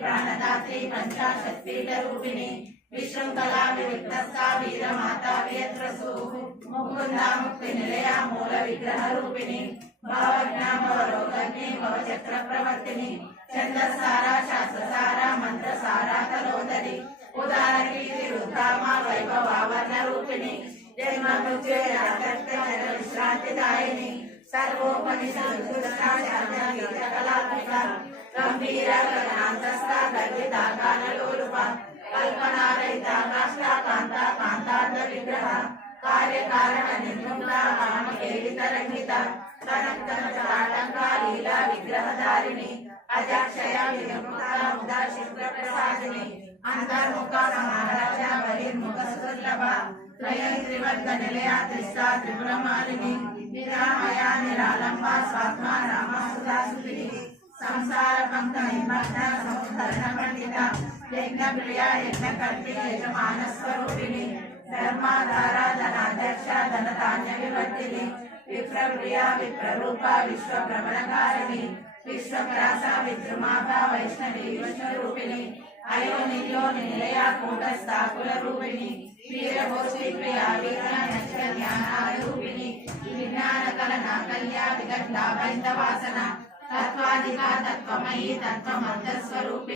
प्राणदात्री पंचाशत्पीठरूपिणी विशृंखला विविक्तस्था वीरमाता वियत्रसु मुकुंदा मुक्तिनिलया मूल विग्रहरूपिणी भावज्ञानवरोधज्ञे भवचक्रप्रवर्तिनी छन्दसारा शास्त्रसारा मंत्रसारा तलोदरी उदारकीर्ति रुद्रामा वैभवावर्णरूपिणी जन्म मृत्युः विश्रांतिदायिनी सर्वोपनिषदुष्टाचार्यकलात्मिका गंभीर गगनान्तस्था गर्भिता काललोलुपा कल्पनारहिता काष्ठा कांता कांतार्ध विग्रह कार्यकारण निर्मुक्ता कामकेलितरंगिता कनकनकाटंका लीला विग्रहधारिणी अजाक्षया विमुक्ता मुदा शुक्लप्रसादिनी अंतर्मुखा महाराजा बहिर्मुख सुदुर्लभा त्रयं त्रिवर्गनिलया त्रिस्ता त्रिपुरमालिनी निरामया निरालंबा स्वात्मा रामा सुधा सुखिनी संसार पंक्त निमग्न समुद्धरण पंडिता यज्ञ प्रिया यज्ञ कर्त्री यजमान स्वरूपिणी धर्माधारा धनाध्यक्ष धनधान्य विवर्तिनी विप्रप्रिया विप्ररूपा विश्व भ्रमणकारिणी विश्वग्रासा विद्रुमाभा वैष्णवी विष्णुरूपिणी अयोनियो निलया कूटस्था कुलरूपिणी वीरभोष्टि प्रिया वीरज्ञानारूपिणी विज्ञान कलना कल्या विगता वैन्दवासना तत्वाधिका तत्वमयी तत्वमन्तस्वरूपिणी।